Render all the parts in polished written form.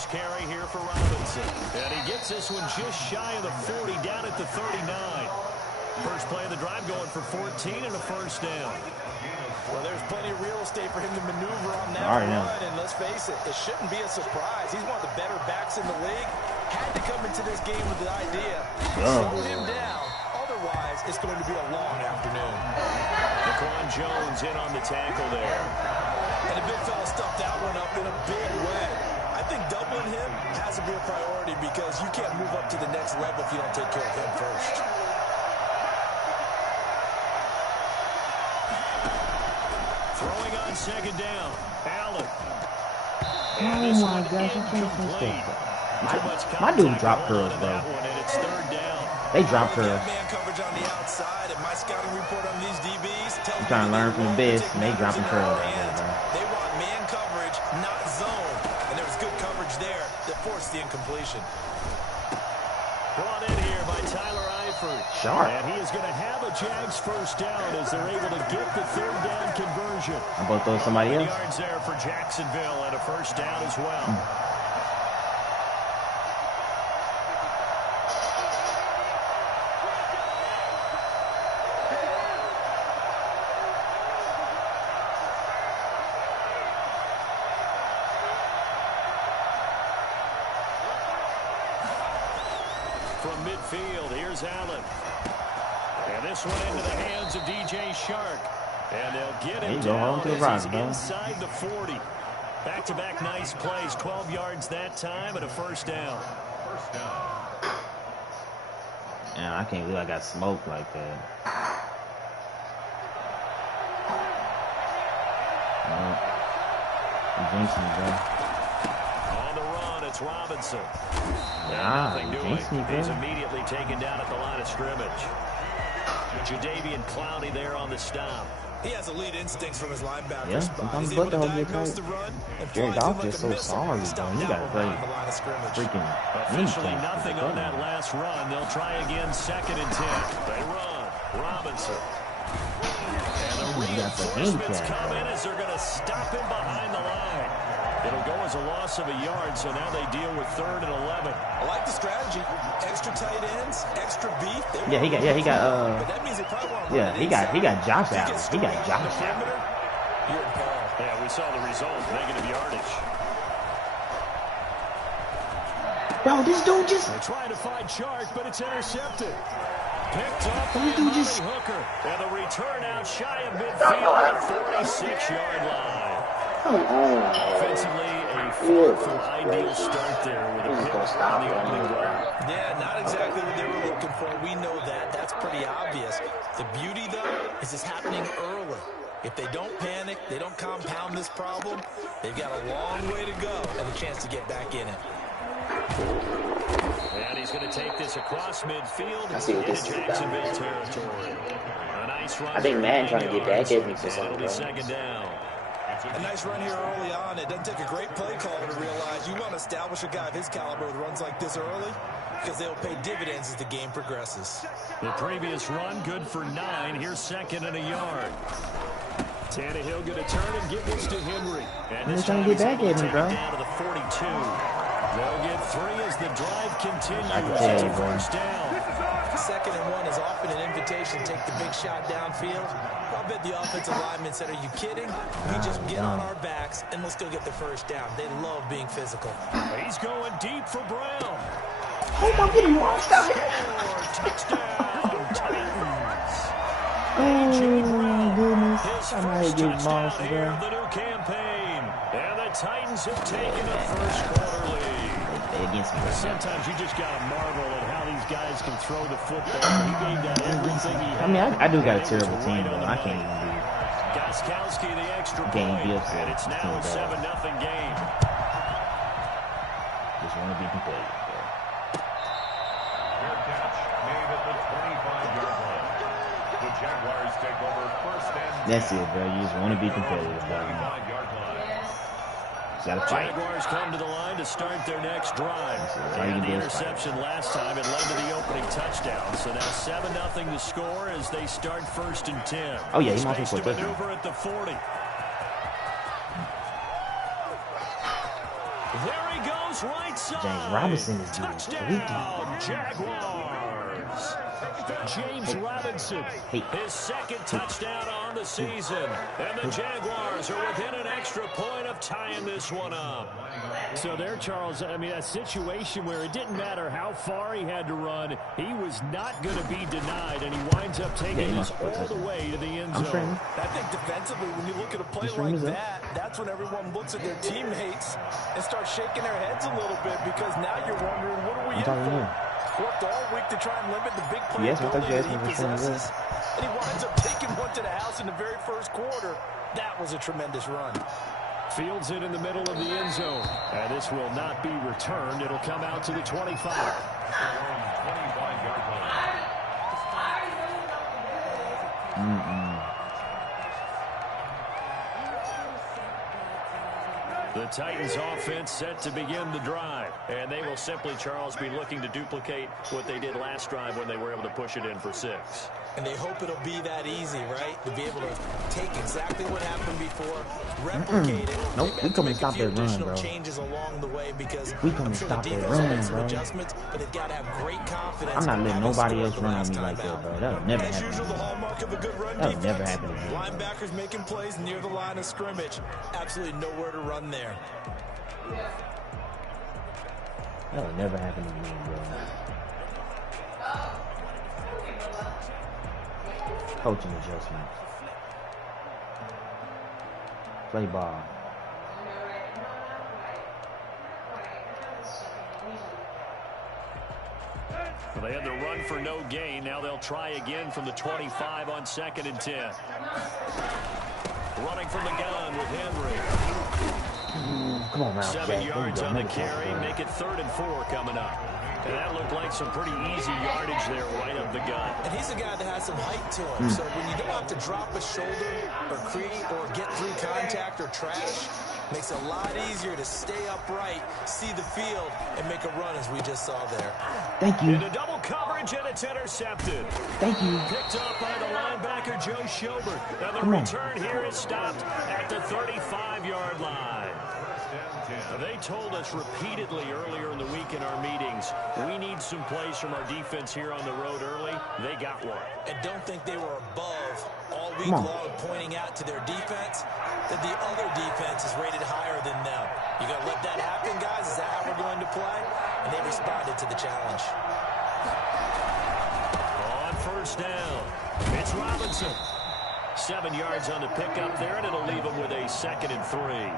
first carry here for Robinson. And he gets this one just shy of the 40, down at the 39. First play of the drive going for 14 and a first down. Well, there's plenty of real estate for him to maneuver on that run, and let's face it, it shouldn't be a surprise. He's one of the better backs in the league. Had to come into this game with the idea. Slow him down. Otherwise, it's going to be a long afternoon. Daquan Jones in on the tackle there. And the big fella stuffed that one up in a big way. I think doubling him has to be a priority because you can't move up to the next level if you don't take care of him first. Throwing on second down. Allen. Oh my gosh, I can't think that. My dude drop curls, bro. They drop curls. I'm trying to learn from the best, and they dropping curls. They want man coverage, not zone. And there was good coverage there that forced the incompletion. Brought in here by Tyler Eifert. Sharp. And he is going to have a Jags first down as they're able to get the third down conversion. How about throw somebody else? Yards there for Jacksonville and a first down as well. From midfield, here's Allen. And this one into the hands of DJ Shark. And they'll get him down as he's inside the 40. Back-to-back nice plays, 12 yards that time and a first down. Yeah, I can't believe I got smoked like that. On the run, it's Robinson. Nothing doing. He's immediately taken down at the line of scrimmage. Jadeveon Clowney there on the stop. He has elite instincts from his linebacker. Yeah, sometimes but the whole get tight. Jared Goff just so sorry, though. You gotta play freaking officially nothing on that last run. They'll try again, second and 10. They run. Robinson. And the reinforcements come in as they're going to stop him behind the line. It'll go as a loss of a yard, so now they deal with 3rd and 11. I like the strategy. Extra tight ends, extra beef. Yeah, he got but that means they probably want to he got Josh Allen. He got Josh Allen. Yeah, we saw the result. Negative yardage. Bro, this dude just... They're trying to find Shark, but it's intercepted. Picked up by Hooker. And the return out shy of midfield at the 46-yard line. Offensively, a far from ideal start there with a pick on the opening drive. Yeah, not exactly what they were looking for. We know that. That's pretty obvious. The beauty, though, is it's happening early. If they don't panic, they don't compound this problem, they've got a long way to go and a chance to get back in it. And he's going to take this across midfield into Jacksonville territory. A nice run. I think Madden trying to get back at me for something. It'll be second down. A nice run here early on. It doesn't take a great play caller to realize you want to establish a guy of his caliber with runs like this early because they'll pay dividends as the game progresses. The previous run, good for 9. Here's second and a yard. Tannehill going to turn and give this to Henry. And this time he's able to take it down to the 42. They'll get 3 as the drive continues. It's a first down. 2nd and 1 is often an invitation to take the big shot downfield. I'll bet the offensive lineman said, are you kidding? We just get on our backs and let's go get the first down. They love being physical. He's going deep for Brown. Oh, I'm getting lost out here. Touchdown, Titans. Oh, goodness. I might get lost, bro. The new campaign. And the Titans have taken a first quarter lead. Sometimes you just got to marvel at how these guys can throw the football. He gave that everything he had. I mean, I do got a terrible team, though. I can't even do Gostkowski, the extra game point. gifts. And it's now a 7-0 game. Just want to be competitive. Fair catch made at the 25-yard line. The Jaguars take over first and 10. That's it, bro. You just want to be competitive, bro. Jaguars come to the line to start their next drive. And the interception last time, it led to the opening touchdown. So now 7-0 to score as they start 1st and 10. Oh, yeah, he might Space to maneuver at the 40. There he goes. goes right side. James Robinson is doing touchdown, Jaguars. James Robinson, his second touchdown on the season. And the Jaguars are within an extra point of tying this one up. So there, Charles, I mean, a situation where it didn't matter how far he had to run. He was not going to be denied, and he winds up taking this all the way to the end zone. I think defensively, when you look at a play like that, that's when everyone looks at their teammates and starts shaking their heads a little bit, because now you're wondering, what are we in for? Worked all week to try and limit the big play ability that he possesses, and he winds up taking one to the house in the very first quarter. That was a tremendous run. Fields it in the middle of the end zone, and this will not be returned. It'll come out to the 25. 25-yard line. The Titans offense set to begin the drive, and they will simply, Charles, be looking to duplicate what they did last drive when they were able to push it in for 6. And they hope it'll be that easy, right? To be able to take exactly what happened before, replicate it. Nope, we come and stop that run, bro. Changes along the way, because we come and stop that run, bro. Adjustments, but they've got to have great confidence. I'm not letting nobody else run on me like that, bro. That'll never happen. That'll never happen again. Linebackers making plays near the line of scrimmage. Absolutely nowhere to run there. That'll never happen again, bro. Coaching adjustment. Play ball. Well, they had the run for no gain. Now they'll try again from the 25 on 2nd and 10. Running from the gun with Henry. Come on now, 7 yards on the carry. Make it 3rd and 4 coming up. And that looked like some pretty easy yardage there right up the gut. And he's a guy that has some height to him. So when you don't have to drop a shoulder or create or get through contact or trash, makes it a lot easier to stay upright, see the field, and make a run as we just saw there. Thank you. Into double coverage, and it's intercepted. Thank you. Picked up by the linebacker, Joe Schobert. And the return here is stopped at the 35-yard line. They told us repeatedly earlier in the week in our meetings, we need some plays from our defense here on the road early. They got one. And don't think they were above all week long, pointing out to their defense that the other defense is rated higher than them. You got to let that happen, guys? Is that how we're going to play? And they responded to the challenge. On 1st down, it's Robinson. 7 yards on the pickup there, and it'll leave them with a 2nd and 3.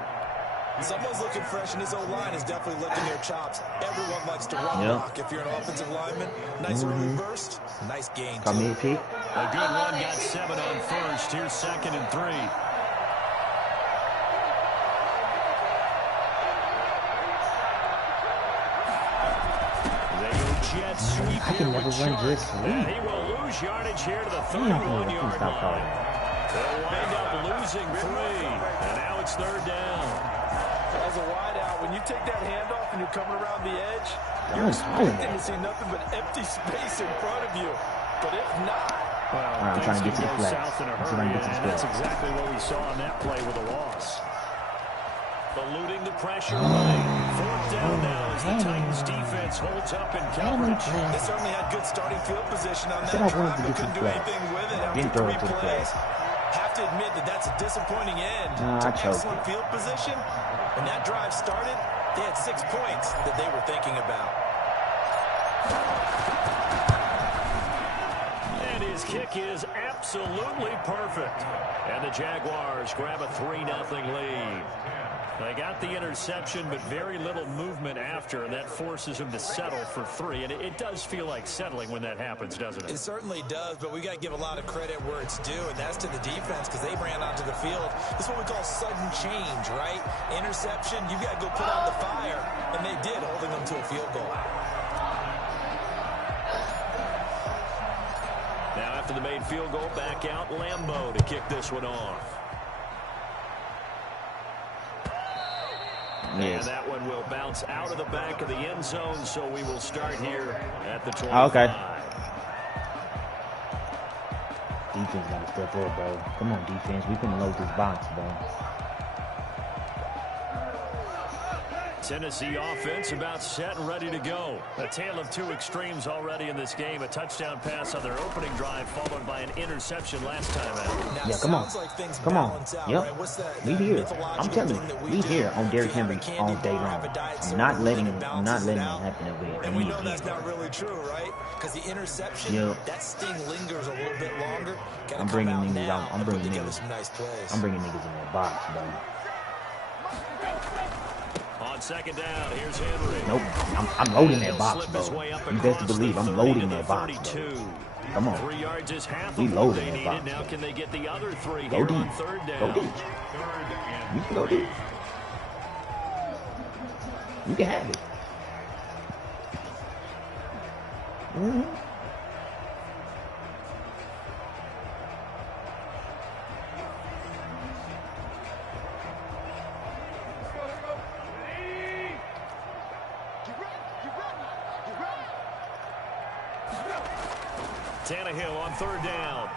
Someone's looking fresh, and his O-line is definitely licking their chops. Everyone likes to run block if you're an offensive lineman. Nice early burst, nice gain, too. A good run, got 7 on 1st. Here's 2nd and 3. They go jet sweep here with Sharp. And he will lose yardage here to the 31-yard line. They'll wind up losing 3, and now it's 3rd down. As a wideout, when you take that handoff and you're coming around the edge, you're expecting to see nothing but empty space in front of you. But if not, I'm trying to get to the flat. That's exactly what we saw on that play with a loss. Eluding the pressure running. 4th down now as the Titans defense holds up in coverage. They certainly had good starting field position on that drive, but couldn't do anything with it after 3 plays. Have to admit that that's a disappointing end to excellent field position. When that drive started, they had 6 points that they were thinking about. And his kick is absolutely perfect. And the Jaguars grab a 3-0 lead. They got the interception, but very little movement after, and that forces them to settle for 3. And it does feel like settling when that happens, doesn't it? It certainly does, but we got to give a lot of credit where it's due, and that's to the defense, because they ran onto the field. This is what we call sudden change, right? Interception, you got to go put out the fire, and they did, holding them to a field goal. Now after the made field goal, back out Lambeau to kick this one off. Yes. And that one will bounce out of the back of the end zone, so we will start here at the 25. Okay. Defense got to step up, bro. Come on, defense. We can load this box, bro. Tennessee offense about set and ready to go. A tale of two extremes already in this game. A touchdown pass on their opening drive followed by an interception last time out. Yeah, come on. Come on. Yep. We here. I'm telling you, we here on Derrick Henry all day long. I'm not letting it happen over and we know that's not really true, right? Because the interception, that sting lingers a little bit longer. I'm bringing niggas out. I'm bringing niggas in the box, bro. On second down, here's Henry. Nope, I'm loading that box, bro. You best believe I'm loading that box, bro. Come on. 3 yards is half we of loading what they that box. needed. Now can they get the other 3 go here deep. on third down? Go deep. You can go deep. You can have it. Tannehill on third down.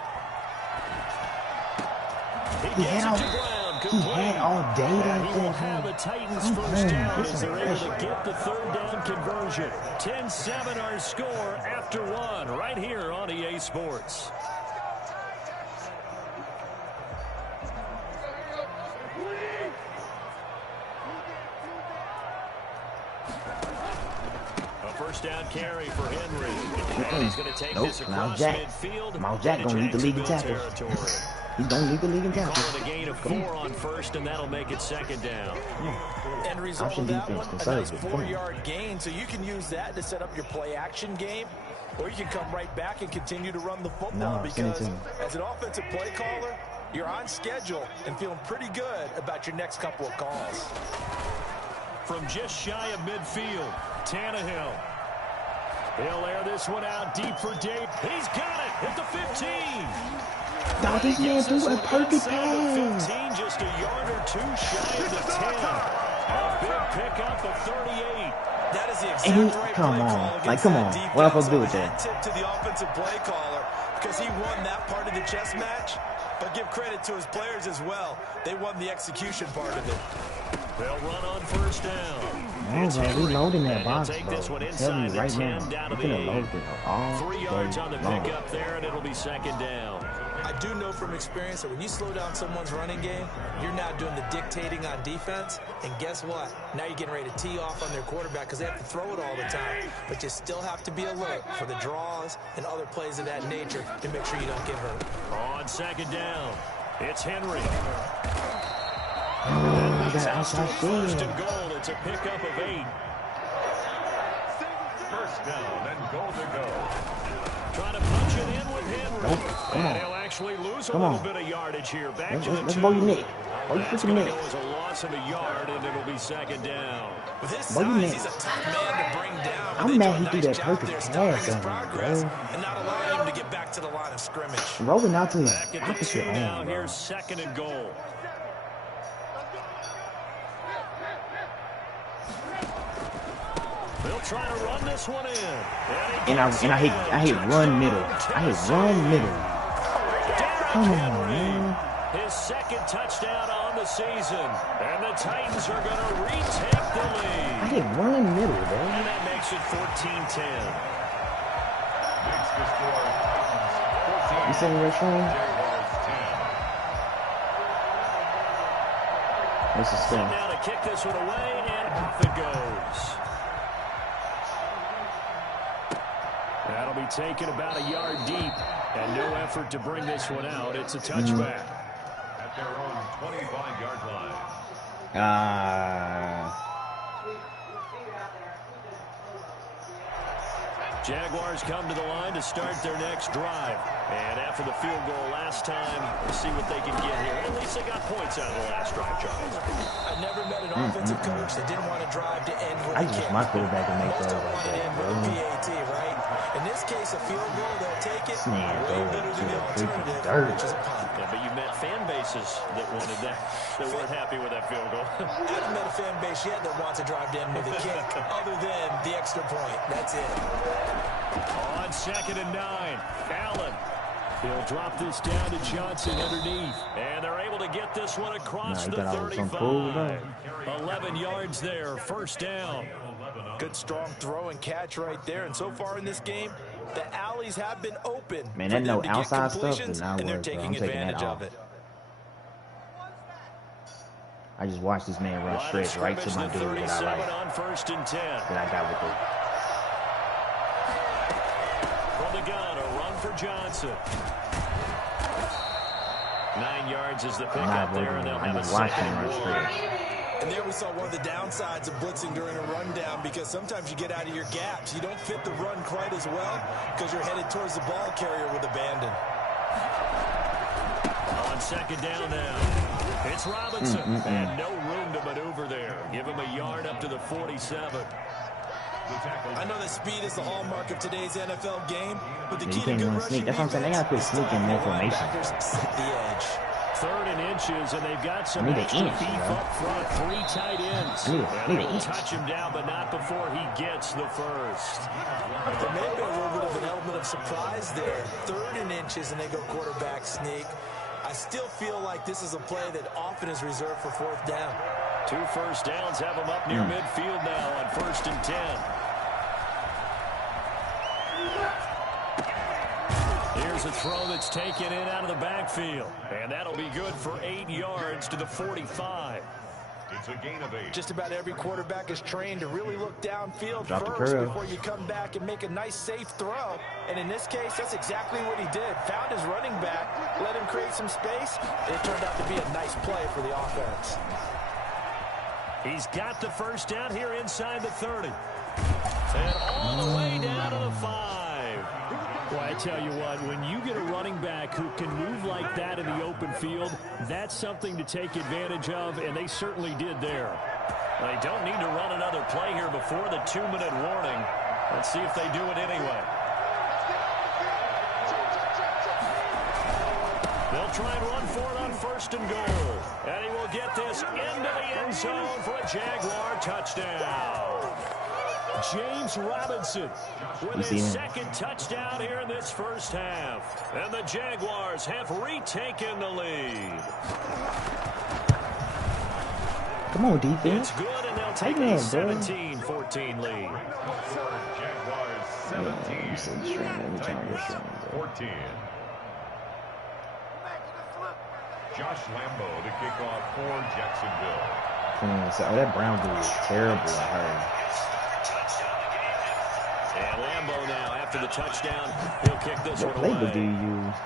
He had all day He will have a Titans first down as they're able to get the third down conversion. 10-7 our score after 1 right here on EA Sports. First down carry for Henry. He's going to take this across midfield. Miles Jack going to lead the league in tackles. He's going to lead the league in tackles. Calling a gain of 4 on first, and that'll make it second down. End result of that one, a nice 4-yard gain, so you can use that to set up your play-action game, or you can come right back and continue to run the football because as an offensive play caller, you're on schedule and feeling pretty good about your next couple of calls. From just shy of midfield, Tannehill. He'll air this one out deep for Dave. He's got it at the 15. Dog, this man threw a perfect pass. 15, just a yard or 2 shy of the 10. A big pickup of 38. That is the exact right come on. What am I supposed to do with that? Tip to the offensive play caller because he won that part of the chess match. But give credit to his players as well. They won the execution part of it. They'll run on first down. No, bro, we loading that box, bro. I'm telling you right now, we're going to load it all 3 yards on the pickup there, and it'll be second down. I do know from experience that when you slow down someone's running game, you're now doing the dictating on defense. And guess what? Now you're getting ready to tee off on their quarterback because they have to throw it all the time. But you still have to be alert for the draws and other plays of that nature to make sure you don't get hurt. On second down, it's Henry. First and goal. It's a pickup of 8. First down and goal to go. Trying to punch it in with Henry. Nope. Come on. He'll actually lose a little bit of yardage here. Back to the 2. Let's bow your neck. That's going to go as a loss of a yard, and it'll be second down. With his size, he's a tough man to bring down. I'm mad he threw that perfect pass on him, bro. And not allowing him to get back to the line of scrimmage. Rolling out to his opposite arm, here's second and goal. They'll try to run this one in. And I hate run middle. I hate run middle. Come on, man. His second touchdown on the season. And the Titans are going to retake the lead. I hate run middle, bro. And that makes it 14-10. Makes the score 14. You said it, Rashawn? What's the score? Now to kick this one away, and off it goes. That'll be taken about a yard deep, and no effort to bring this one out. It's a touchback. At their own 25-yard line. Jaguars come to the line to start their next drive. And after the field goal last time, we'll see what they can get here. At least they got points out of the last drive, Charles. I never met an offensive coach that didn't want to drive to end with a kick. My quarterback can make Most those don't want like to end that, with a bro. PAT, right? In this case, a field goal, they'll take it. Man, Way better than the alternative, which is a punt. Yeah, but you met fan bases that wanted that weren't happy with that field goal. I haven't met a fan base yet that wants to drive to end with a kick, other than the extra point. That's it. On second and 9, Allen. He'll drop this down to Johnson underneath. And they're able to get this one across the 35. 11 yards there, first down. Good strong throw and catch right there. And so far in this game, the alleys have been open. Man, that no outside stuff and they're taking advantage of it. I just watched this man run straight right to my dude that I like. On 1st and 10. That I got with it. From the gun, a run for Johnson. 9 yards is the pickup there, and they'll have a second and one. And there we saw one of the downsides of blitzing during a rundown, because sometimes you get out of your gaps. You don't fit the run quite as well because you're headed towards the ball carrier with abandon. On second down now, it's Robinson. And no room to maneuver there. Give him a yard up to the 47. I know that speed is the hallmark of today's NFL game, but the key to good rushing, that's what I'm saying. They gotta put sneak in their formation. Set the edge. 3rd and inches, and they've got some extra beef up front. 3 tight ends. And they'll touch him down, but not before he gets the first. There may be a little bit of an element of surprise there. 3rd and inches, and they go quarterback sneak. I still feel like this is a play that often is reserved for 4th down. 2 first downs have him up near midfield now on 1st and 10. Here's a throw that's taken in out of the backfield. And that'll be good for 8 yards to the 45. It's a gain of 8. Just about every quarterback is trained to really look downfield first before you come back and make a nice, safe throw. And in this case, that's exactly what he did. Found his running back, let him create some space, and it turned out to be a nice play for the offense. He's got the first down here inside the 30. And all the way down to the 5. Well, I tell you what, when you get a running back who can move like that in the open field, that's something to take advantage of, and they certainly did there. They don't need to run another play here before the 2-minute warning. Let's see if they do it anyway. They'll try and run for it on 1st and goal. And he will get this into the end zone for a Jaguar touchdown. James Robinson with his 2nd touchdown here in this first half. And the Jaguars have retaken the lead. Come on, defense. It's good, and they'll take a 17-14 lead. Jaguars 17. 14. Josh Lambo to kick off for Jacksonville. So that Brown dude is terrible, I heard. And Lambo now, after the touchdown, he'll kick this one away. What label do you use?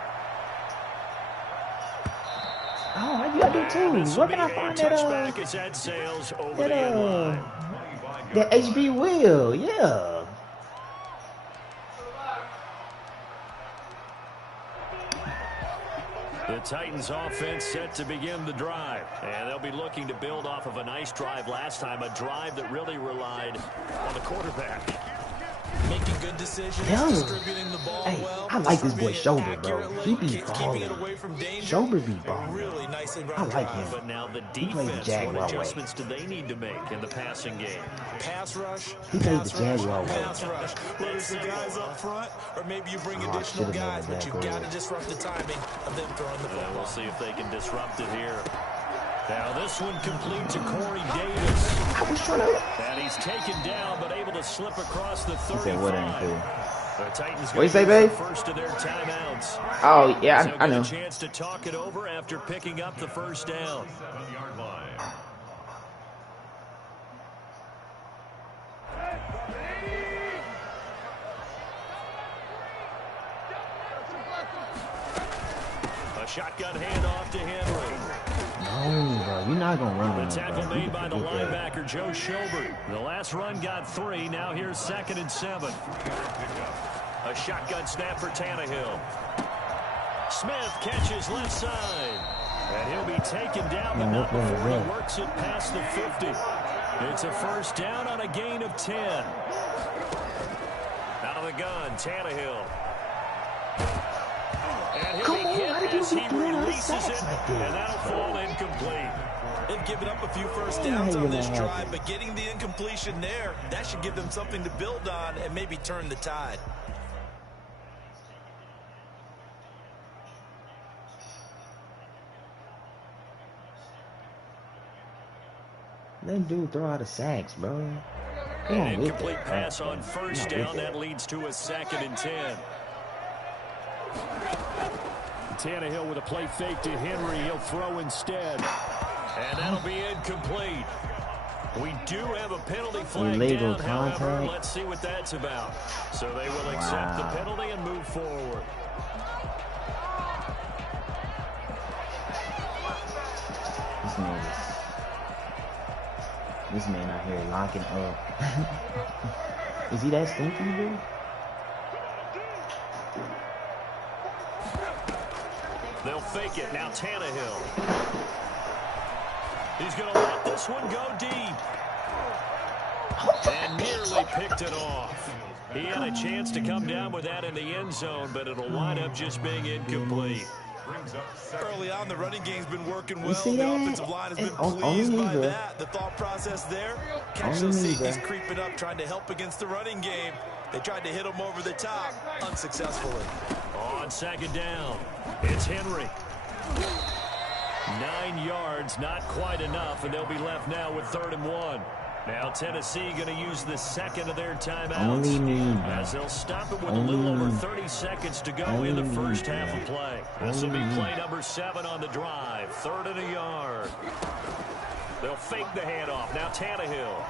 Oh, you gotta do too. Where can I find that? That HB wheel, yeah. The Titans offense set to begin the drive. And they'll be looking to build off of a nice drive last time, a drive that really relied on the quarterback. Making good decisions, distributing the ball well. I like this boy's shoulder, bro. He be balling. Shoulder be balling. Really nicely I like him. But now the defense, what adjustments do they need to make in the passing game? Pass rush. He plays the Jaguar way. Pass rush. Whether it's the guys up front, or maybe you bring additional guys, but you've got to disrupt the timing of them throwing the football. We'll see if they can disrupt it here. Now this one complete to Corey Davis. And he's taken down, but able to slip across the 35. The Titans what you say, babe? First of their timeouts. Oh, yeah, I know. A chance to talk it over after picking up the first down. A shotgun handoff to Henry. No, bro, you're not going to run The tackle made by the linebacker, Joe Schobert. The last run got 3. Now here's 2nd and 7. A shotgun snap for Tannehill. Smith catches left side. And he'll be taken down, but not before he works it past the 50. It's a first down on a gain of 10. Out of the gun, Tannehill. And he'll be hit as he releases it, and that'll fall incomplete. They've given up a few first downs on this drive, but getting the incompletion there, that should give them something to build on and maybe turn the tide. Let dude throw out of sacks, bro. An incomplete pass on first down. That leads to a 2nd and 10. Tannehill with a play fake to Henry. He'll throw instead. And that'll be incomplete. We do have a penalty flag illegal down, contact. however. Let's see what that's about. So they will accept the penalty and move forward. This man out here locking up. Is he that stinky, dude? They'll fake it. Now Tannehill. He's going to let this one go deep. And nearly picked it off. He had a chance to come down with that in the end zone, but it'll wind up just being incomplete. Early on, the running game's been working well. The offensive line has been pleased by that. The thought process there. Catch those safeties creeping up, trying to help against the running game. They tried to hit him over the top, unsuccessfully. On 2nd down, it's Henry. 9 yards, not quite enough, and they'll be left now with 3rd and 1. Now Tennessee going to use the 2nd of their timeouts as they'll stop it with a little over 30 seconds to go in the first half of play. This will be play number 7 on the drive. 3rd and a yard. They'll fake the handoff. Now Tannehill.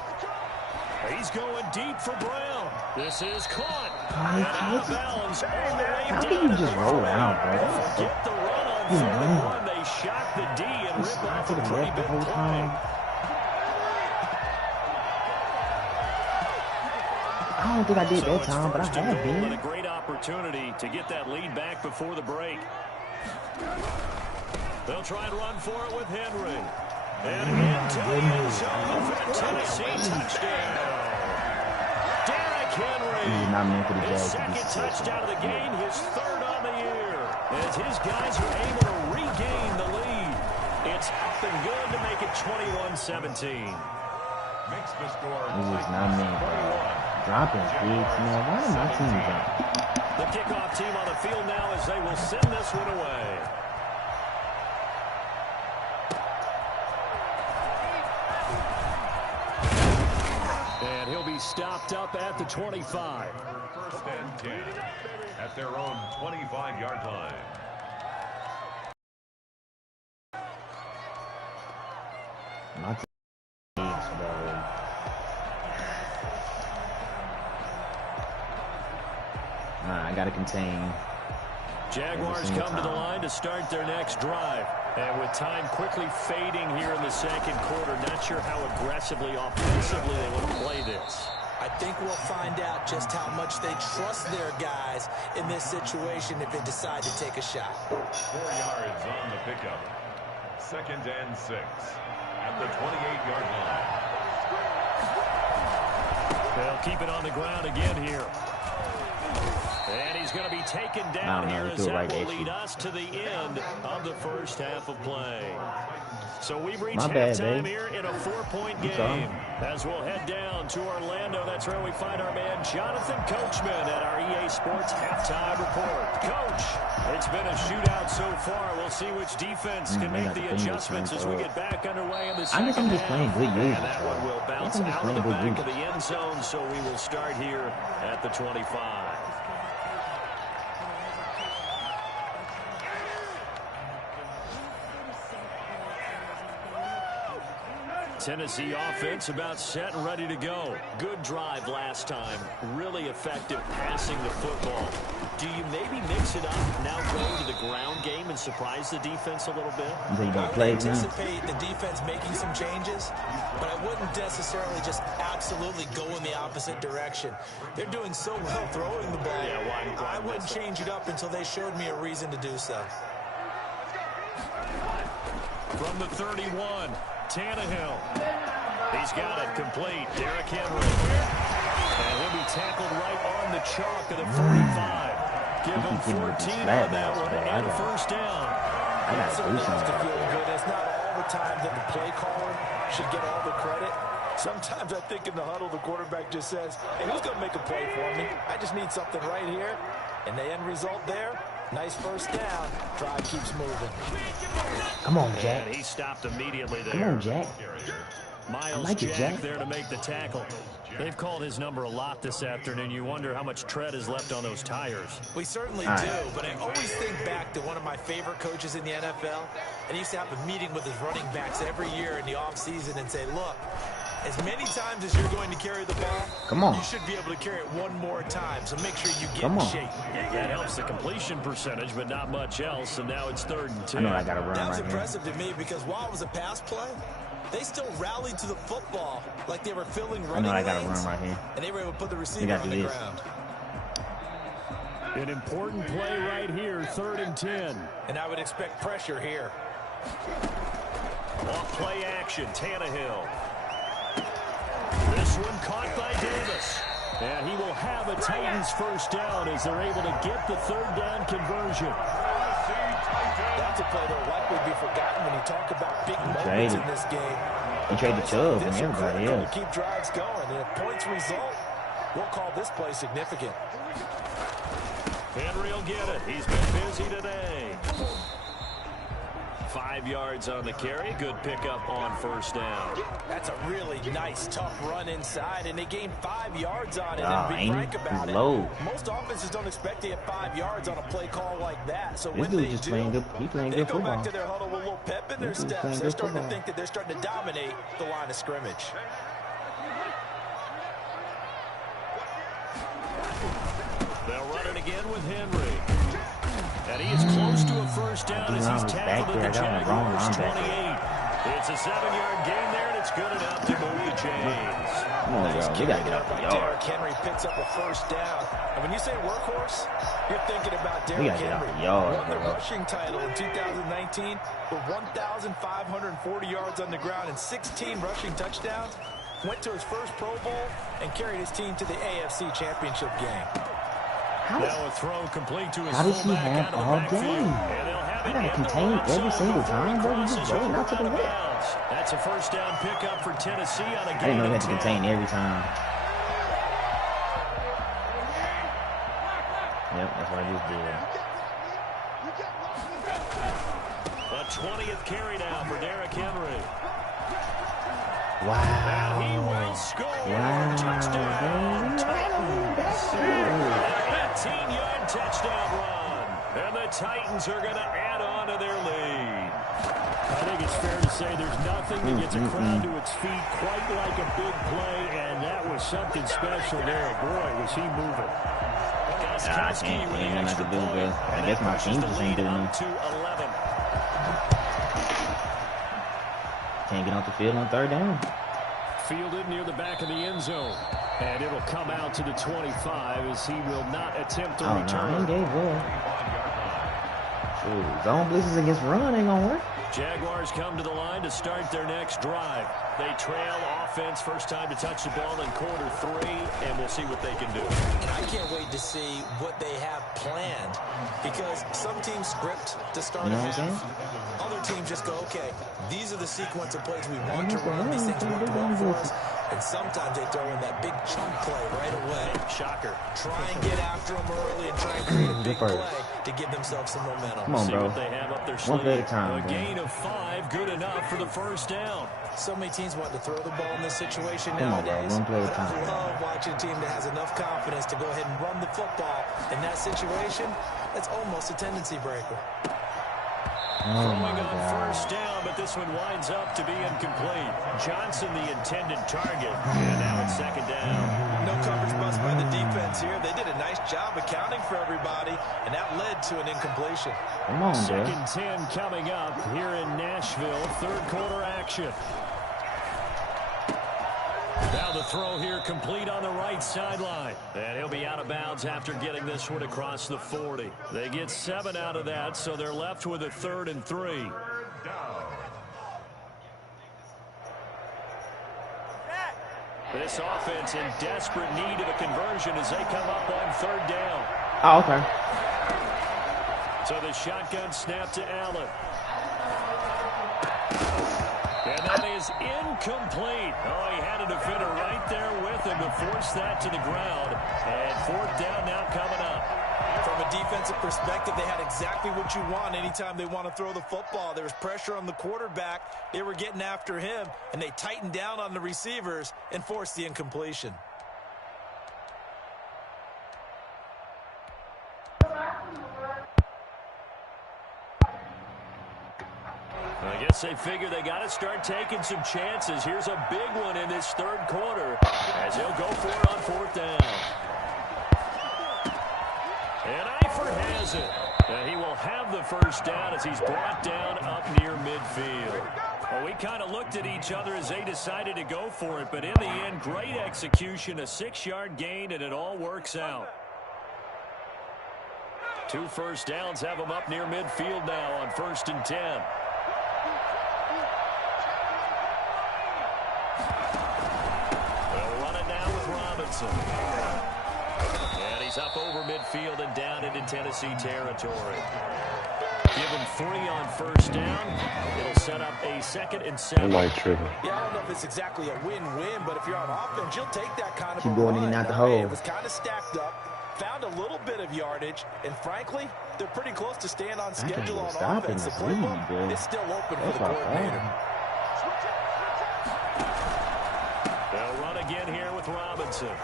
He's going deep for Brown. This is caught. And out of bounds all the way down. How can you just roll out, bro? Get the run on 3rd and 1. They shot the D and ripped off a pretty big play. I don't think I did that time, but I have been. And a great opportunity to get that lead back before the break. They'll try and run for it with Henry. And into the end zone for the Tennessee touchdown. Derrick Henry. His 2nd touchdown of the game, his 3rd on the year. As his guys are able to regain the lead. It's up and good to make it 21-17. Makes the score. This is not me, bro. Dropping pigs, man. Why am my team dropping? The kickoff team on the field now as they will send this one away. And he'll be stopped up at the 25. 1st and 10 at their own 25-yard line. My team, bro. I gotta contain. Jaguars come to the line to start their next drive. And with time quickly fading here in the 2nd quarter, not sure how aggressively, offensively they want to play this. I think we'll find out just how much they trust their guys in this situation if they decide to take a shot. 4 yards on the pickup. 2nd and 6 at the 28-yard line. They'll keep it on the ground again here. And he's going to be taken down here as that will lead us to the end of the first half of play. So we've reached halftime here in a 4-point game. As we'll head down to Orlando, that's where we find our man Jonathan Coachman at our EA Sports Halftime Report. Coach, it's been a shootout so far. We'll see which defense can make the adjustments as we get back underway in the second half. Just playing good users. And that one will bounce out of the back of the end zone, so we will start here at the 25. Tennessee offense about set and ready to go. Good drive last time. Really effective passing the football. Do you maybe mix it up, now go to the ground game and surprise the defense a little bit? I would anticipate the defense making some changes, but I wouldn't necessarily just absolutely go in the opposite direction. They're doing so well throwing the ball. Yeah, I wouldn't change it up until they showed me a reason to do so. From the 31. Tannehill. He's got it complete. Derrick Henry. And he'll be tackled right on the chalk of the 45. Give him 14 on that one and a first down. That's supposed to feel good. It's not all the time that the play caller should get all the credit. Sometimes I think in the huddle, the quarterback just says, hey, who's going to make a play for me? I just need something right here. And the end result there, nice first down. Drive keeps moving. Come on, Jack. And he stopped immediately there. Come on, Jack. Miles Jack there to make the tackle. They've called his number a lot this afternoon. You wonder how much tread is left on those tires. We certainly do, but I always think back to one of my favorite coaches in the NFL, and he used to have a meeting with his running backs every year in the offseason and say, look, as many times as you're going to carry the ball, you should be able to carry it one more time, so make sure you get in shape. That helps the completion percentage, but not much else, and now it's 3rd and 10. I know I got to run that was right impressive to me because while it was a pass play, they still rallied to the football like they were filling running lanes. I know I got to run right here. And they were able to put the receiver on the ground. An important play right here, 3rd and 10. And I would expect pressure here. Off play action, Tannehill. This one caught by Davis. And he will have a Titans first down as they're able to get the 3rd down conversion. That's a play that will likely be forgotten when you talk about big moments in this game. He traded Chubb and everybody else. Keep drives going, and if points result, we'll call this play significant. Henry will get it. He's been busy today. 5 yards on the carry. Good pickup on first down. That's a really nice, tough run inside, and they gained 5 yards on it. And be frank about it, most offenses don't expect to get 5 yards on a play call like that. So when they do, they go back to their huddle with a little pep in their steps. They're starting to think that they're starting to dominate the line of scrimmage. They'll run it again with Henry. And he is close to a first down as he's tackled at the Jaguars 28. It's a 7-yard gain there, and it's good enough to move the chains. Come on, y'all. We got to get off the yard. Henry picks up a first down. And when you say workhorse, you're thinking about Derrick Henry. Won the rushing title in 2019 with 1,540 yards on the ground and 16 rushing touchdowns. Went to his first Pro Bowl and carried his team to the AFC Championship game. Now a throw complete to his how does he have all day? I gotta contain every single time, bro. He's just rolling out to the left. That's a first down pickup for Tennessee on a game. I didn't know he had to contain every time. Yep, that's what I just did. A 20th carry now for Derrick Henry. Wow. And he will score. Wow. Touchdown. Titans. 18-yard touchdown run. And the Titans are going to add on to their lead. I think it's fair to say there's nothing that gets a crowd to its feet quite like a big play, and that was something special there. Boy, was he moving. I can't I could do it. I guess my team just ain't doing it. Can't get off the field on 3rd down. Fielded near the back of the end zone. And it'll come out to the 25 as he will not attempt to return. Zone blitzes against run ain't gonna work. Jaguars come to the line to start their next drive. They trail offense, first time to touch the ball in Q3, and we'll see what they can do. And I can't wait to see what they have planned, because some teams script to start a half. Other teams just go, okay, these are the sequence of plays we want to run. These things work well for us. And sometimes they throw in that big chunk play right away. Shocker. Try and get after them early and try and create a big play to give themselves some momentum. Come on, bro. See what they have up their sleeve. One play at a time, a gain of 5, good enough for the first down. So many teams want to throw the ball in this situation Come nowadays. On, bro. One play at a time. I love watching a team that has enough confidence to go ahead and run the football. In that situation, that's almost a tendency breaker. Throwing on first down, but this one winds up to be incomplete. Johnson, the intended target, and now it's 2nd down. No coverage bust by the defense here. They did a nice job accounting for everybody, and that led to an incompletion. Come on, 2nd 10 coming up here in Nashville. 3rd quarter action. Now the throw here complete on the right sideline. And he'll be out of bounds after getting this one across the 40. They get 7 out of that, so they're left with a 3rd and 3. This offense in desperate need of a conversion as they come up on 3rd down. Oh, okay. So the shotgun snap to Allen. And that is incomplete. Oh, he had a defender right there with him to force that to the ground. And 4th down now coming up. From a defensive perspective, they had exactly what you want anytime they want to throw the football. There was pressure on the quarterback. They were getting after him, and they tightened down on the receivers and forced the incompletion. I guess they figure they got to start taking some chances. Here's a big one in this third quarter as he'll go for it on fourth down. And Eifert has it. He will have the first down as he's brought down up near midfield. Well, we kind of looked at each other as they decided to go for it, but in the end, great execution, a 6-yard gain, and it all works out. 2 first downs have them up near midfield now on 1st and 10. They'll run it now with Robinson. And he's up over midfield and down into Tennessee territory. Give him 3 on first down. It'll set up a 2nd and 7. Yeah, I don't know if it's exactly a win-win, but if you're on offense, you'll take that kind of Keep going in and out the hole. It was kind of stacked up, found a little bit of yardage, and frankly, they're pretty close to staying on schedule on offense. The playbook is still open for the coordinator. They'll run again here with Robinson.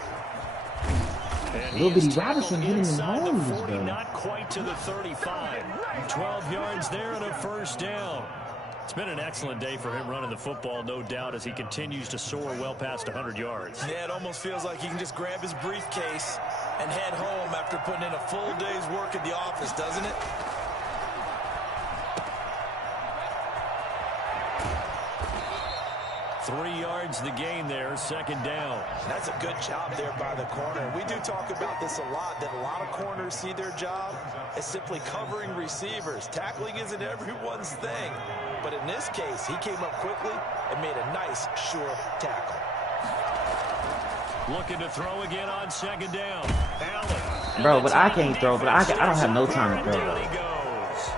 Little bitty Robinson hitting in holes, 40, not quite to the 35. 12 yards there and a first down. It's been an excellent day for him running the football, no doubt, as he continues to soar well past 100 yards. Yeah, it almost feels like he can just grab his briefcase and head home after putting in a full day's work at the office, doesn't it? Three yards the gain there, 2nd down. That's a good job there by the corner. We do talk about this a lot, that a lot of corners see their job as simply covering receivers. Tackling isn't everyone's thing. But in this case, he came up quickly and made a nice, sure tackle. Looking to throw again on 2nd down. Allen. Bro, but I can't throw, but I don't have no time to throw. Down he goes.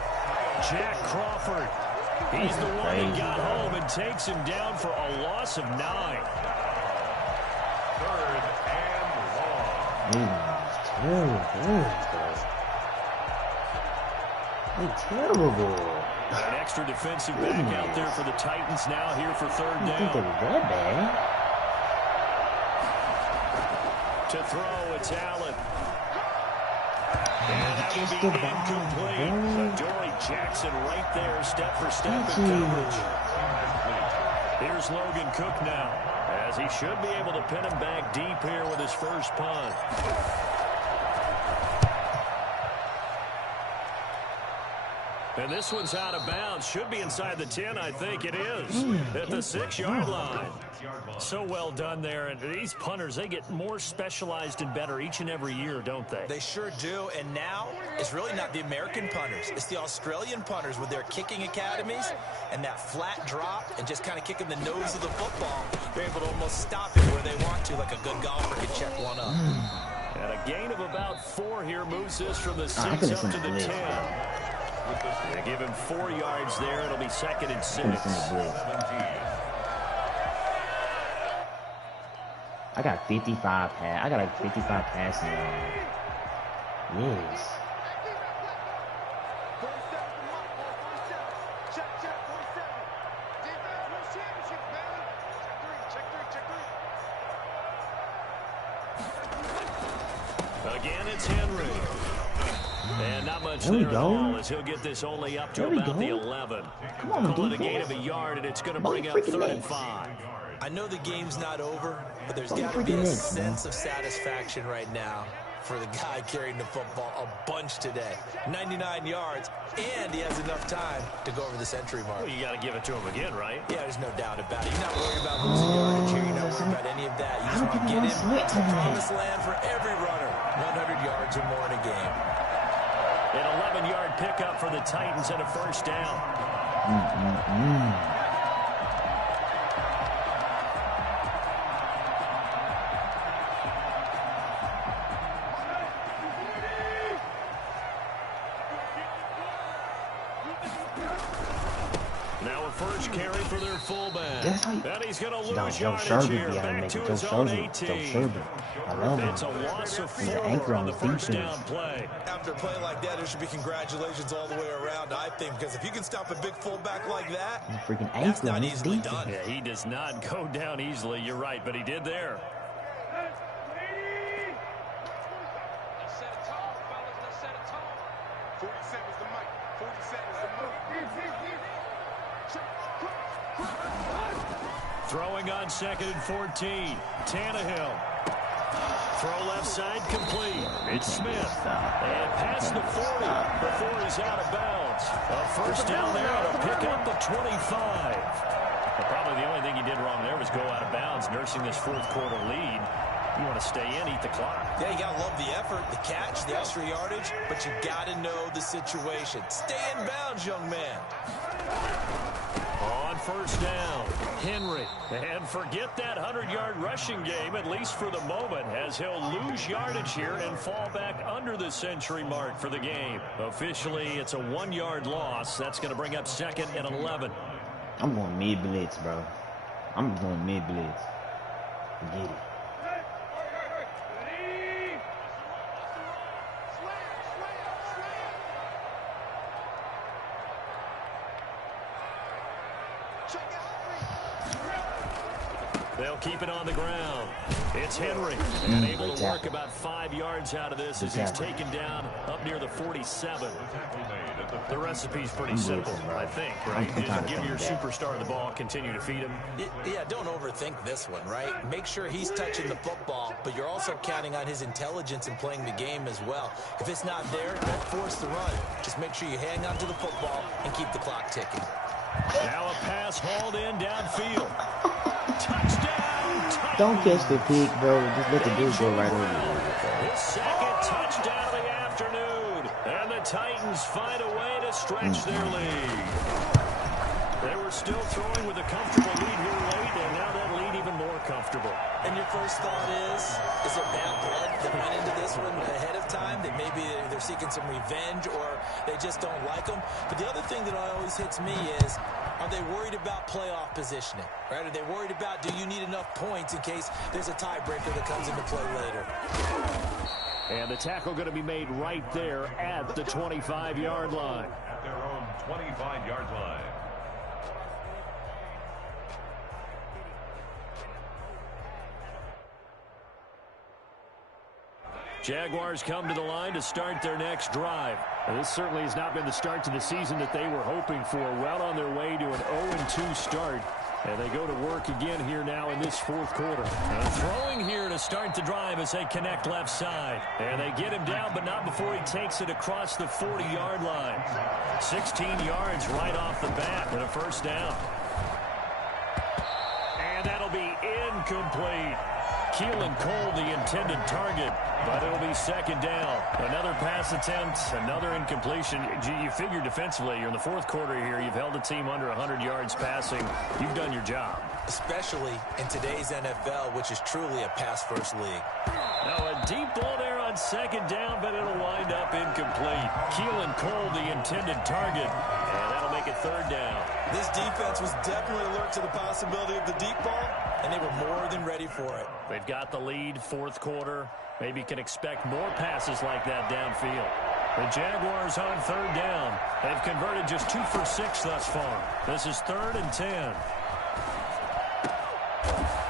Jack Crawford. He's the one that got home and takes him down for a loss of 9. 3rd and long. Terrible. An extra defensive back out there for the Titans now here for 3rd down. I think they were that bad. To throw, it's Allen. And that will be incomplete. Dory Jackson right there, step for step in coverage. Here's Logan Cook now, as he should be able to pin him back deep here with his first punt. And this one's out of bounds. Should be inside the 10, I think it is. At the 6-yard line. So well done there. And these punters, they get more specialized and better each and every year, don't they? They sure do. And now, it's really not the American punters. It's the Australian punters with their kicking academies and that flat drop and just kind of kicking the nose of the football. They're able to almost stop it where they want to, like a good golfer can check one up. And a gain of about 4 here moves this from the 6 up to the 10. They give him 4 yards there. It'll be 2nd and 6. I got 55 pass. I got a 55 passing yard. Yes. Again, it's Henry. And not much there at all as he'll get this only up to about the 11. Come on, call it a gain of a yard, and it's going to bring up 3rd and 5. I know the game's not over, but there's got to be a sense of satisfaction right now for the guy carrying the football a bunch today. 99 yards, and he has enough time to go over the century mark. Well, you got to give it to him again, right? Yeah, there's no doubt about it. You're not worried about losing yardage here. You're not worried about any of that. You just want to get him to the promised land for every runner. 100 yards or more in a game. An 11-yard pickup for the Titans and a first down. Now a first carry for their fullback. And he's going to lose Joe yardage here. Sherman Back to his own 18. I love him. It's a loss of 4 anchor on the defense. first down play. After a play like that, there should be congratulations all the way around, I think, because if you can stop a big fullback like that, freaking that's anchor not easily done. Yeah, he does not go down easily. You're right, but he did there. Throwing on 2nd and 14. Tannehill. Throw left side complete. It's Smith. And past the 40 before he's out of bounds. A first down there and a pickup of 25. But probably the only thing he did wrong there was go out of bounds, nursing this fourth quarter lead. You want to stay in, eat the clock. Yeah, you got to love the effort, the catch, the extra yardage, but you got to know the situation. Stay in bounds, young man. On first down, Henry. And forget that 100-yard rushing game, at least for the moment, as he'll lose yardage here and fall back under the century mark for the game. Officially, it's a 1-yard loss. That's going to bring up 2nd and 11. I'm going mid-blitz, bro. I'm going mid-blitz. Get it. They'll keep it on the ground. It's Henry, and able to work about 5 yards out of this as he's taken down up near the 47. The recipe's pretty simple, I think, right? You just give your superstar the ball, continue to feed him. Yeah, don't overthink this one, right? Make sure he's touching the football, but you're also counting on his intelligence in playing the game as well. If it's not there, don't force the run. Just make sure you hang on to the football and keep the clock ticking. Now a pass hauled in downfield. Touchdown! Titans. Don't catch the pick, bro. Just let the dude go right over it. His second touchdown of the afternoon. And the Titans find a way to stretch their lead. They were still throwing with a comfortable lead here late, and now that lead even more comfortable. And your first thought is it bad blood that went into this one ahead of time? That maybe they're seeking some revenge or they just don't like them? But the other thing that always hits me is, are they worried about playoff positioning? Right? Are they worried about, do you need enough points in case there's a tiebreaker that comes into play later? And the tackle going to be made right there at the 25-yard line. At their own 25-yard line. Jaguars come to the line to start their next drive. And this certainly has not been the start to the season that they were hoping for. Well on their way to an 0-2 start. And they go to work again here now in this fourth quarter. And throwing here to start the drive as they connect left side. And they get him down, but not before he takes it across the 40-yard line. 16 yards right off the bat and a first down. And that'll be incomplete. Keelan Cole, the intended target, but it'll be second down. Another pass attempt, another incompletion. You figure defensively, you're in the fourth quarter here. You've held the team under 100 yards passing. You've done your job. Especially in today's NFL, which is truly a pass-first league. Now a deep ball there on second down, but it'll wind up incomplete. Keelan Cole, the intended target, and that'll make it third down. This defense was definitely alert to the possibility of the deep ball, and they were more than ready for it. They've got the lead, fourth quarter. Maybe can expect more passes like that downfield. The Jaguars on third down. They've converted just 2 for 6 thus far. This is 3rd and 10.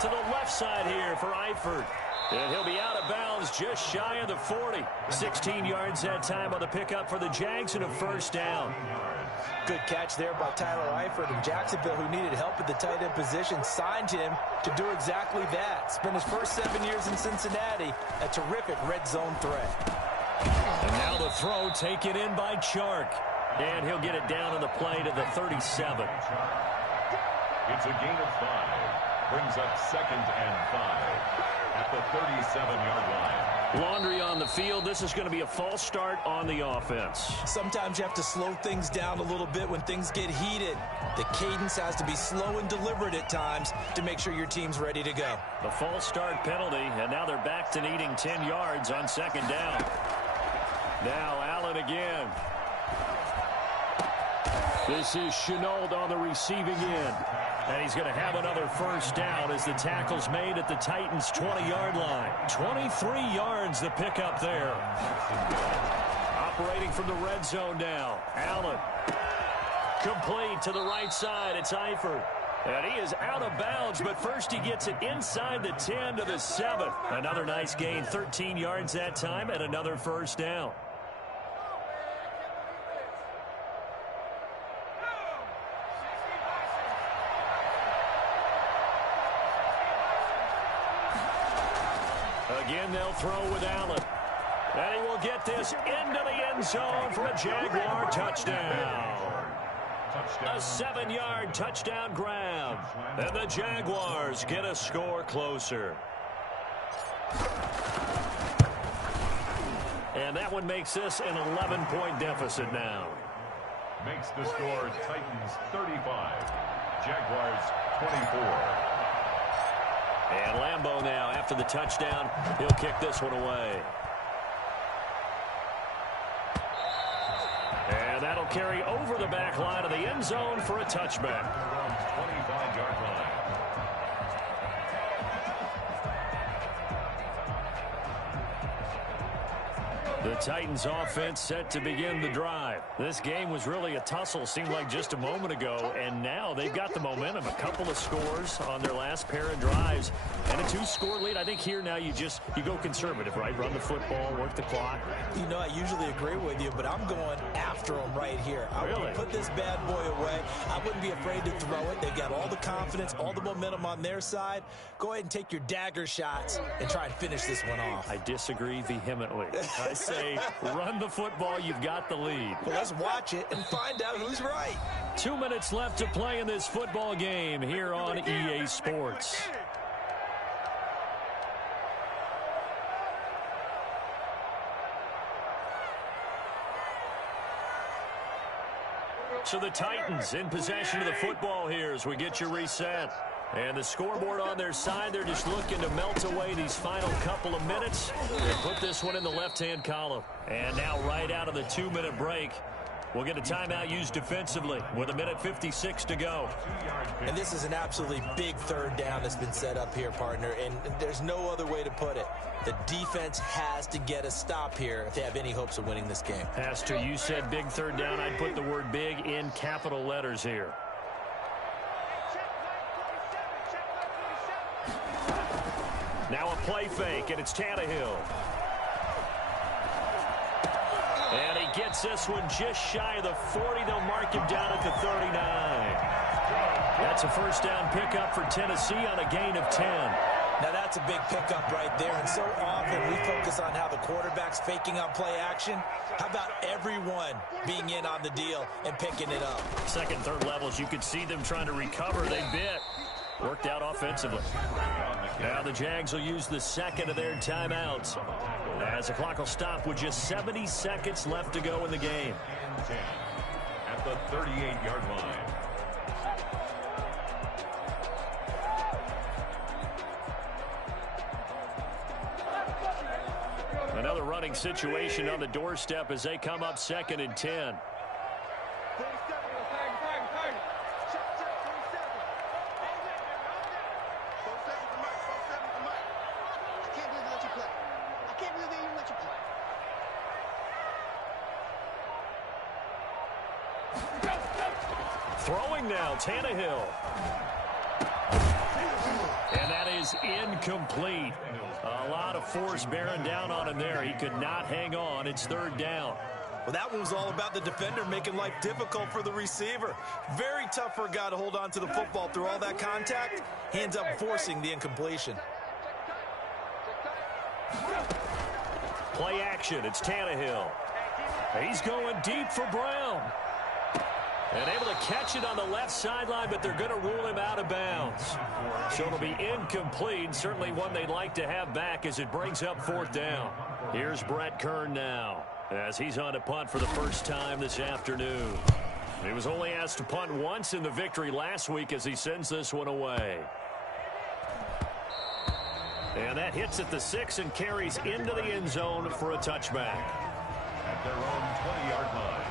To the left side here for Eifert. And he'll be out of bounds just shy of the 40. 16 yards that time on the pickup for the Jags and a first down. Good catch there by Tyler Eifert, and Jacksonville, who needed help at the tight end position, signed him to do exactly that. Spent his first 7 years in Cincinnati, a terrific red zone threat. And now the throw taken in by Chark. And he'll get it down on the play to the 37. It's a gain of 5. Brings up 2nd and 5 at the 37-yard line. Laundry on the field. This is going to be a false start on the offense. Sometimes you have to slow things down a little bit when things get heated. The cadence has to be slow and deliberate at times to make sure your team's ready to go. The false start penalty, and now they're back to needing 10 yards on second down. Now Allen again. This is Chenault on the receiving end. And he's going to have another first down as the tackle's made at the Titans' 20-yard line. 23 yards the pickup there. Operating from the red zone now. Allen. Complete to the right side. It's Eifert. And he is out of bounds, but first he gets it inside the 10 to the 7. Another nice gain, 13 yards that time, and another first down. Again, they'll throw with Allen. And he will get this into the end zone for a Jaguar touchdown. A 7-yard touchdown grab. And the Jaguars get a score closer. And that one makes this an 11-point deficit now. Makes the score Titans 35, Jaguars 24. And Lambeau now, after the touchdown, he'll kick this one away. And that'll carry over the back line of the end zone for a touchback. 25-yard line. The Titans offense set to begin the drive. This game was really a tussle, seemed like just a moment ago, and now they've got the momentum. A couple of scores on their last pair of drives and a 2-score lead. I think here now you go conservative, right? Run the football, work the clock. You know, I usually agree with you, but I'm going after them right here. I really would put this bad boy away. I wouldn't be afraid to throw it. They've got all the confidence, all the momentum on their side. Go ahead and take your dagger shots and try and finish this one off. I disagree vehemently. I say run the football. You've got the lead. Well, let's watch it and find out who's right. 2 minutes left to play in this football game here on EA Sports. So the Titans in possession of the football here as we get you reset. And the scoreboard on their side, they're just looking to melt away these final couple of minutes and put this one in the left-hand column. And now right out of the 2-minute break, we'll get a timeout used defensively with 1:56 to go. And this is an absolutely big third down that's been set up here, partner, and there's no other way to put it. The defense has to get a stop here if they have any hopes of winning this game. Pastor, you said big third down. I'd put the word big in capital letters here. Now a play fake, and it's Tannehill. And he gets this one just shy of the 40. They'll mark him down at the 39. That's a first down pickup for Tennessee on a gain of 10. Now that's a big pickup right there, and so often we focus on how the quarterback's faking on play action. How about everyone being in on the deal and picking it up? Second, third levels, you could see them trying to recover. They bit. Worked out offensively. Now the Jags will use the second of their timeouts as the clock will stop with just 70 seconds left to go in the game. At the 38-yard line. Another running situation on the doorstep as they come up 2nd and 10. Throwing now, Tannehill. And that is incomplete. A lot of force bearing down on him there. He could not hang on. It's third down. Well, that one was all about the defender making life difficult for the receiver. Very tough for a guy to hold on to the football through all that contact. He ends up forcing the incompletion. Play action. It's Tannehill. He's going deep for Brown. And able to catch it on the left sideline, but they're going to rule him out of bounds. So it'll be incomplete. Certainly one they'd like to have back as it brings up fourth down. Here's Brett Kern now as he's on to punt for the first time this afternoon. He was only asked to punt once in the victory last week as he sends this one away. And that hits at the 6 and carries into the end zone for a touchback. At their own 20-yard line.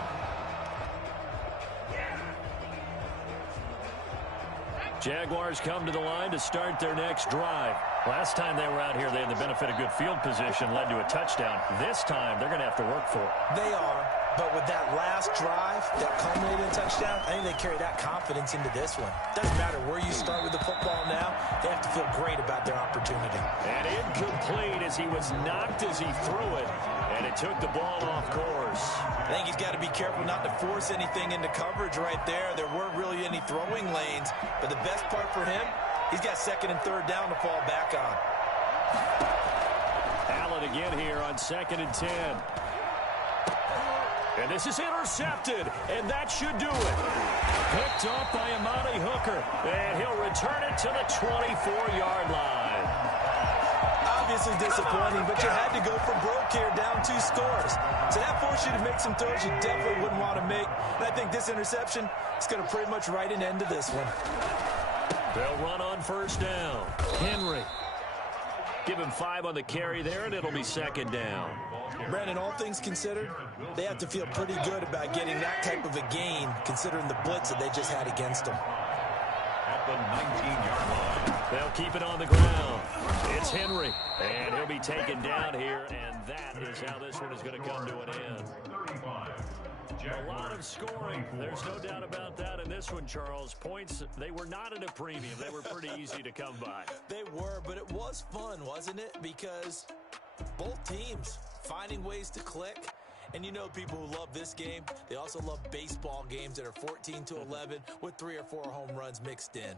Jaguars come to the line to start their next drive. Last time they were out here, they had the benefit of good field position, led to a touchdown. This time, they're going to have to work for it. They are, but with that last drive that culminated in a touchdown, I think they carry that confidence into this one. Doesn't matter where you start with the football now, they have to feel great about their opportunity. And incomplete as he was knocked as he threw it, and it took the ball off course. I think he's got to be careful not to force anything into coverage right there. There weren't really any throwing lanes, but the best part for him, he's got second and third down to fall back on. Allen again here on 2nd and 10. And this is intercepted, and that should do it. Picked off by Amani Hooker, and he'll return it to the 24-yard line. Obviously disappointing, but you had to go for broke here, down 2 scores. So that forced you to make some throws you definitely wouldn't want to make. And I think this interception is going to pretty much write an end to this one. They'll run on first down. Henry. Give him 5 on the carry there, and it'll be 2nd down. Brandon, all things considered, they have to feel pretty good about getting that type of a gain, considering the blitz that they just had against them. At the 19-yard line. They'll keep it on the ground. It's Henry, and he'll be taken down here, and that is how this one is going to come to an end. 35. A lot of scoring. There's no doubt about that in this one, Charles. Points, they were not at a premium. They were pretty easy to come by. They were, but it was fun, wasn't it? Because both teams finding ways to click. And you know people who love this game, they also love baseball games that are 14-11 with 3 or 4 home runs mixed in.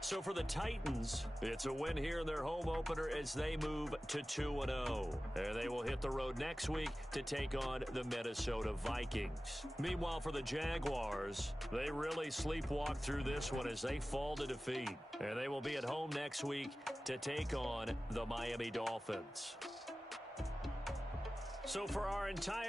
So for the Titans, it's a win here in their home opener as they move to 2-0. And they will hit the road next week to take on the Minnesota Vikings. Meanwhile, for the Jaguars, they really sleepwalk through this one as they fall to defeat. And they will be at home next week to take on the Miami Dolphins. So for our entire